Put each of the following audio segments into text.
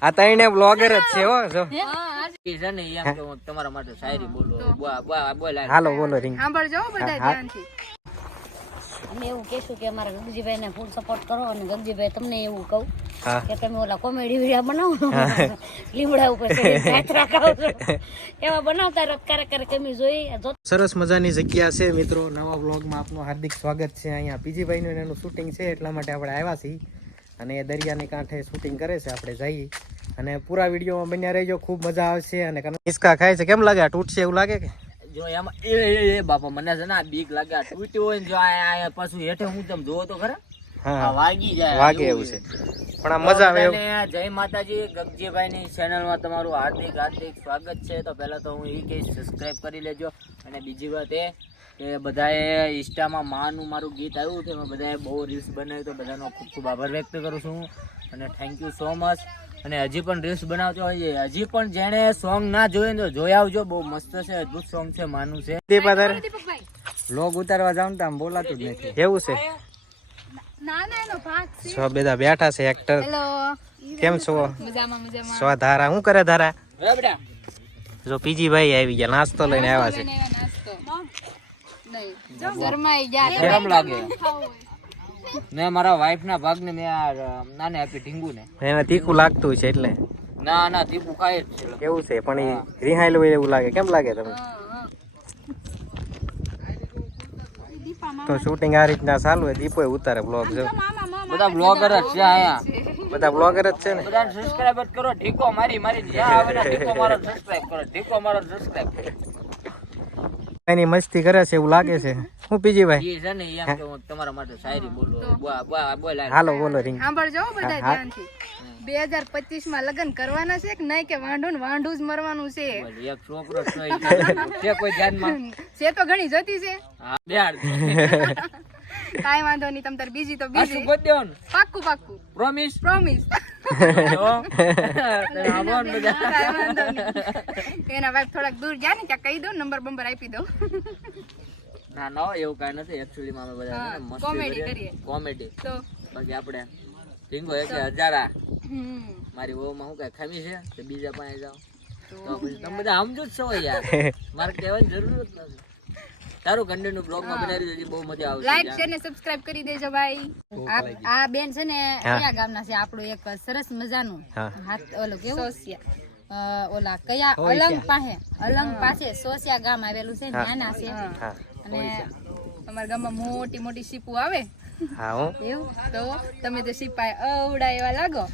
આ તઈને બ્લોગર જ છે હો જો છે ને એમ કે હું તમારા માટે શાયરી બોલું બોલ હાલો બોલો રિંગ સાંભળજો બધા ધ્યાનથી અમે એવું કહેશું કે અમારા ગગજીભાઈ ને ફૂલ સપોર્ટ કરો અને ગગજીભાઈ તમને એવું કહું કે તમે ઓલા કોમેડી વિડીયો બનાવો લીમડા ઉપર ચડીને ખાઓ એવા બનાવતા રહો ક્યારેક અમે જોઈ સરસ મજાની જગ્યા છે મિત્રો નવા વ્લોગમાં આપનું હાર્દિક સ્વાગત છે અહીંયા પીજીભાઈ નું એનું શૂટિંગ છે એટલા માટે આપણે આવ્યા છીએ અને એ દરિયાની કાંઠે શૂટિંગ કરે છે આપણે જઈએ અને પૂરા વિડીયોમાં બન્યા રહેજો ખૂબ મજા આવશે અને હિસકા ખાય છે કેમ લાગે આ તૂટશે એવું લાગે કે જો એમાં એ બાપા મને છે ને બીક લાગે આ તૂટ્યું હોય ને જો આ પાછું હેઠે હું તમે જોવો તો ખરા હા વાગી જાય વાગે એવું છે પણ આ મજા આવે એવું જય માતાજી ગગજીભાઈ ની ચેનલ માં તમારું હાર્દિક સ્વાગત છે તો પહેલા તો હું એ કહીશ સબસ્ક્રાઇબ કરી લેજો અને બીજી વાત એ કે બધાએ ઇન્સ્ટામાં માનું મારું ગીત આવ્યું છે એમાં બધાએ બહુ રીલ્સ બનાવ્યું તો બધાનો ખૂબ ખૂબ આભાર વ્યક્ત કરું છું અને થેન્ક યુ સો મચ અને હજી પણ રીલ્સ બનાવતો હોય હજી પણ જેણે સોંગ ના જોયું તો જોઈ આવજો બહુ મસ્ત છે અદભુત સોંગ છે માનું છે વ્લોગ ઉતારવા જાવ ને આમ બોલાતું જ નથી એવું છે છો બધા બેઠા છે એક્ટર કેમ છો સો ધારા શું કરે ધારા જો પીજી ભાઈ આવી ગયા નાસ્તો લઈને આવ્યા છે કેમ લાગે મેં મારા વાઈફ ના ભાગ ને મેં નાને આપી ઢીંગુ ને એને તીખું લાગતું છે એટલે ના તીખું ખાય જ છે કેવું છે પણ એ રિહાયેલું હોય એવું લાગે કેમ લાગે તમને તો શૂટિંગ આ રીતના ચાલુ હોય દીપો ઉતારે બ્લોગ જો બધા બ્લોગર જ છે આયા બધા બ્લોગર જ છે ને બધા સબસ્ક્રાઇબ કરો ઢીકો મારી જ્યાં આવે ને ઢીકો મારો સબસ્ક્રાઇબ કરો ઢીકો મારો સબસ્ક્રાઇબ કરો એની મસ્તી કરે છે એવું લાગે છે હું પીજી ભાઈ એ છે ને એમ કે હું તમારા માટે શાયરી બોલું બોલ હાલો બોલો રિંગ સાંભળજો બધા ધ્યાનથી 2025 માં લગ્ન કરવાના છે કે નહીં કે વાંઢું જ મરવાનું છે એક છોકરો છે કોઈ ધ્યાનમાં છે તો ઘણી જતી છે હા બેહાડ કાઈ વાંધો નહીં તમ તાર બીજી તો બીજી શું ગોત દેવાનું પાક્કું પ્રોમિસ એના વાઈફ થોડાક દૂર ગયા ને ત્યાં કહી દો નંબર આપી દો ના એવું કઈ નથી એકચ્યુઅલી માં અમે બધા કોમેડી કરીએ કોમેડી તો બાકી આપણે ઢીંગો એક હજારા મારી વહુ માં હું કઈ ખામી છે તો બીજા પાસે જાઓ તો પછી તમે બધા સમજો જ છો યાર મારે કહેવાની જરૂર જ નથી તારું કન્ટેન્ટ નું બ્લોગ માં બનાવી દેજે બહુ મજા આવશે લાઈક શેર ને સબસ્ક્રાઇબ કરી દેજો ભાઈ આ બેન છે ને કયા ગામના છે આપણું એક સરસ મજાનું હાથ ઓલો કેવું સોસિયા ઓલા કયા અલંગ પાસે સોસિયા ગામ આવેલું છે નાના છે અને અમારા ગામમાં મોટી સીપુ આવે હા હું એવું તો તમે તો સિપાઈ અવડા એવા લાગો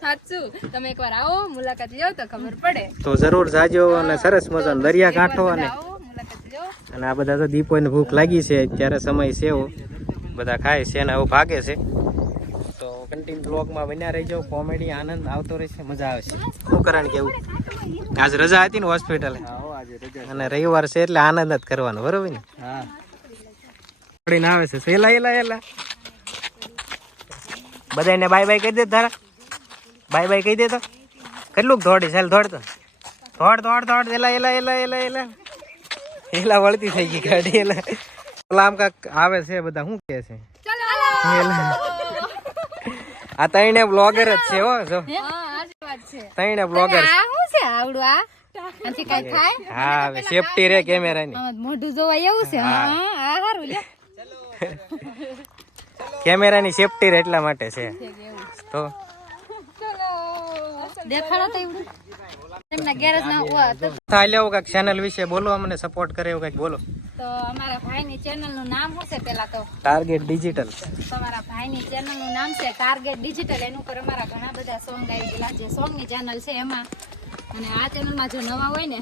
સાચું તમે એકવાર આવો મુલાકાત લ્યો તો ખબર પડે તો જરૂર જાજો અને સરસ મજાનો દરિયા કાંઠો અને મુલાકાત લ્યો અને આ બધા તો દીપોને ભૂખ લાગી છે અત્યારે સમય છે એવો બધા ખાય છે અને હવે ભાગે છે તો કન્ટિન્યુ બ્લોગમાં બન્યા રહેજો કોમેડી આનંદ આવતો રહેશે મજા આવશે શું કરવાનું કેવું આજ રજા હતી ને હોસ્પિટલ અને રવિવાર છે એટલે આનંદ જ કરવાનો બરોબર ને હા આવે છે એલા બધાને બાય બાય કહી દે તારા બાય કહી દે તો કેટલું દોડી ચાલ દોડ એલા વળતી થઈ ગઈ ગાડી એલા આમ કાક આવે છે બધા શું કે છે આ તઈને બ્લોગર જ છે હો જો તઈને બ્લોગર હા હવે સેફટી રે કેમેરાની મોઢું જોવા એવું છે કેમેરાની સેફટી એટલા માટે છે તો ચેનલ વિશે બોલો અમને સપોર્ટ કરે એવું કઈક બોલો તો અમારા ભાઈની ચેનલ નું નામ શું છે પેલા તો ટાર્ગેટ ડિજિટલ તમારા ભાઈની ચેનલ નું નામ છે ટાર્ગેટ ડિજિટલ એનું પર અમારા ઘણા બધા સોંગ આવી ગયેલા છે સોંગ ની ચેનલ છે એમાં અને આ ચેનલ માં જો નવા હોય ને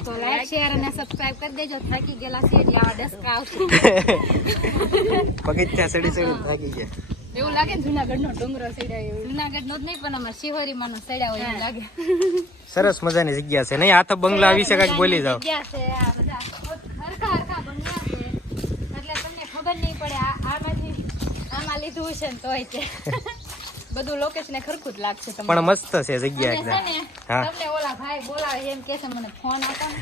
તો લાઈક શેર અને સબસ્ક્રાઇબ કરી દેજો થાકી ગયેલા છે એટલે આવા ડસકા આવશે પગથિયા સડી થાકી ગયા એવું લાગે ને જુનાગઢ નો ડુંગરો સડ્યા જુનાગઢ નો જ નહીં પણ અમારા શિહોરીમાં નો સડ્યા હોય એવું લાગે સરસ મજાની જગ્યા છે નહીં આ તો બંગલા વિશે કઈક બોલી જાવ જગ્યા છે આ બધા હરખા બંગલા છે એટલે તમને ખબર નહીં પડે આમાંથી આમાં લીધું છે ને તોય છે બધું લોકેશન ખરખું જ લાગશે તમને પણ મસ્ત છે જગ્યા એકદમ હા તમને ઓલા ભાઈ બોલાવે એમ કે છે મને ફોન આપો ને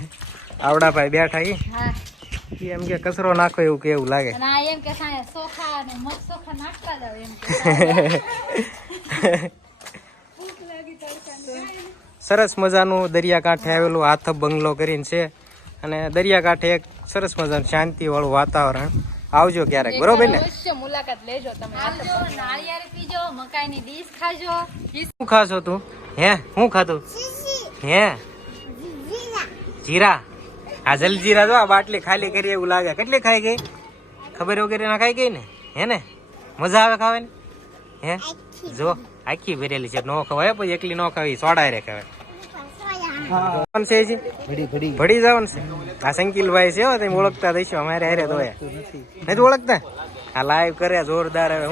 આવડા ભાઈ બેઠા ઈ હા ઈ એમ કે કચરો નાખો એવું કેવું લાગે. અને આ એમ કે સાંજે ચોખા અને મગ ચોખા નાખતા જાવ એમ કે ભૂખ લાગી તડકાની. સરસ મજાનું દરિયાકાંઠે આવેલું હાથપ બંગલો કરીને છે અને દરિયાકાંઠે એક સરસ મજાનું શાંતિવાળું વાતાવરણ. આવજો ક્યારેક, બરોબર ને? અવશ્ય મુલાકાત લેજો તમે. આવજો, નાળિયેર પીજો, મકાઈની ડીશ ખાજો. શું ખાશો તું? હે શું ખાધું? હે જીરા. આ જલજીરા જો આ બાટલી ખાલી કરી એવું લાગે. કેટલી ખાઈ ગઈ? ખબર વગેરે ના ખાઈ ગઈ ને? હે ને? મજા આવે ખાવાની? હે જો આખી ભરેલી છે. નો ખવાય પછી એકલી નો ખાવી, સોડા રે ખવાય. કોણ છે જી? ભડી જવાનું છે. આ સંકિલભાઈ છે હો, તમે ઓળખતા થઈશો. અમારે હારે તો નથી ઓળખતા. આ લાઈવ કરે જોરદાર. હવે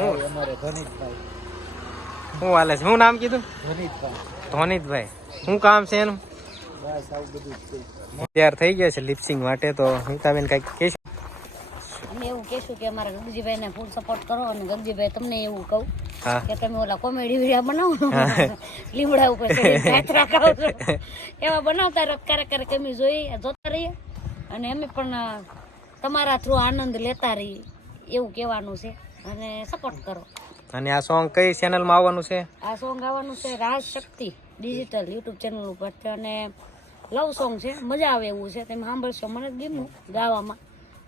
હું હાલે છે? શું નામ કીધું? ધોનીતભાઈ. શું કામ છે એનું? તૈયાર થઈ ગયા છે લિપસિંગ માટે. તો નીતાબેન કઈક કહેશું? અમે એવું કહેશું કે અમારા ગગજીભાઈ ને ફૂલ સપોર્ટ કરો અને ગગજીભાઈ તમને એવું કહું હા કે તમે ઓલા કોમેડી વિડીયો બનાવો લીમડા ઉપર ચડીને યાત્રા કરો છો એવા બનાવતા રહો. ક્યારેક અમે જોતા રહીએ અને અમે પણ તમારા થ્રુ આનંદ લેતા રહીએ એવું કહેવાનું છે અને સપોર્ટ કરો. અને આ સોંગ કઈ ચેનલમાં આવવાનું છે? આ સોંગ આવવાનું છે રાજ શક્તિ ડિજિટલ યુટ્યુબ ચેનલ ઉપર અને લવ સોંગ છે. મજા આવે એવું છે. તમે સાંભળશો, મને ગમ્યું ગાવામાં.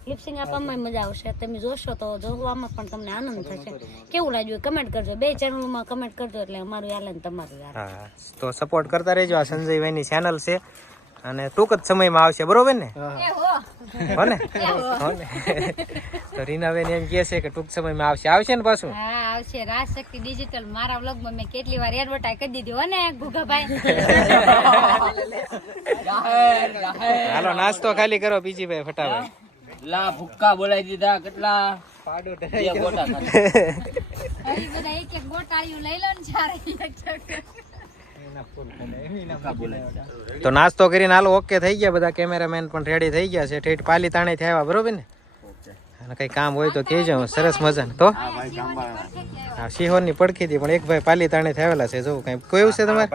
લિપસિંગ આપવામાં મજા આવશે. તમે જોશો તો જોવામાં પણ તમને આનંદ થશે. કેવું લાગ્યું કમેન્ટ કરજો. બે ચેનલોમાં કમેન્ટ કરજો એટલે અમારું યાર ને તમારું યાર. હા તો સપોર્ટ કરતા રહેજો. આ સંજયભાઈની ચેનલ છે અને ટૂંક જ સમયમાં આવશે, બરોબર ને? હો ને? તો રીનાબેન એમ કહે છે કે ટૂંક સમયમાં આવશે ને પાછું? હા આવશે. રાજ શક્તિ ડિજિટલ મારા વ્લોગમાં મેં કેટલી વાર એડવર્ટાઈઝ કરી દીધી હો ને ગુગાભાઈ. હાલો નાસ્તો ખાલી કરો બીજી ભાઈ ફટાફટ. લા ભૂક્કા બોલાવી દીધા. કેટલા? બે ગોટા ખાધા. હવે બધા એક એક ગોટાળિયું લઈ લો ને ચાર એક તો નાસ્તો કરીને હાલો ઓકે થઈ ગયા બધા. કેમેરામેન પણ રેડી થઈ ગયા છે. ઠેઠ પાલી તાણે થી આવ્યા, બરોબર ને? અને કઈ કામ હોય તો કહેજો. સરસ મજાનું. તો હા સિહોર ની પડખી હતી પણ એક ભાઈ પાલી તાણે થી આવેલા છે. જોવું કઈ કોઈ છે તમારે?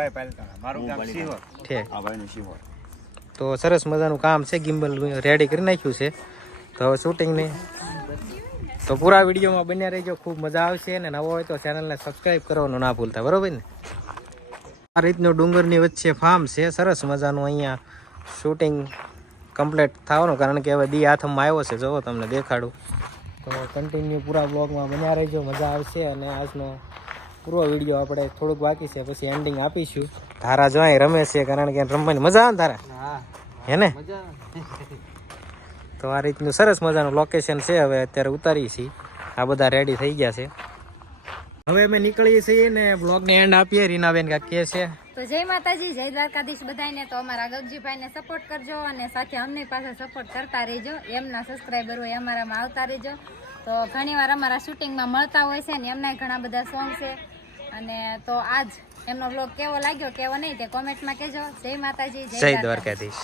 ઠીક. તો સરસ મજાનું કામ છે. ગિમ્બલ રેડી કરી નાખ્યું છે. તો હવે શૂટિંગ નહીં. તો પૂરા વિડીયોમાં બન્યા રહેજો. ખૂબ મજા આવશે. અને નવો હોય તો ચેનલને સબસ્ક્રાઈબ કરવાનું ના ભૂલતા, બરોબર ને? આ રીતનું ડુંગરની વચ્ચે ફાર્મ છે. સરસ મજાનું અહીંયા શૂટિંગ કમ્પ્લીટ થવાનું, કારણ કે હવે દી હાથમાં આવ્યો છે. જોવો તમને દેખાડું. તો કન્ટિન્યુ પૂરા બ્લોગમાં બન્યા રહેજો. મજા આવશે. અને આજનો પૂરો વિડીયો આપણે થોડુંક બાકી છે, પછી એન્ડિંગ આપીશું. ધારા જો અહીં રમે છે, કારણ કે રમવાની મજા આવે ને તારા? હે ને? તો આ રીતનું સરસ મજાનું લોકેશન છે. હવે અત્યારે ઉતારી છીએ. આ બધા રેડી થઈ ગયા છે. હવે અમે નીકળીએ છીએ ને બ્લોગને એન્ડ આપીએ. રીનાબેન કાંઈક કહે છે? તો જય માતાજી, જય દ્વારકાધીશ બધાને. તો અમારા ગગજીભાઈને સપોર્ટ કરજો અને સાથે અમને પાસે સપોર્ટ કરતા રહેજો. એમના સબસ્ક્રાઈબર હોય અમારામાં આવતા રહેજો. તો ઘણીવાર અમારા શૂટિંગમાં મળતા હોય છે ને એમના ઘણા બધા સોંગ છે. અને તો આજ એમનો બ્લોગ કેવો લાગ્યો કેવો નહીં તે કોમેન્ટમાં કહેજો. જય માતાજી, જય દ્વારકાધીશ.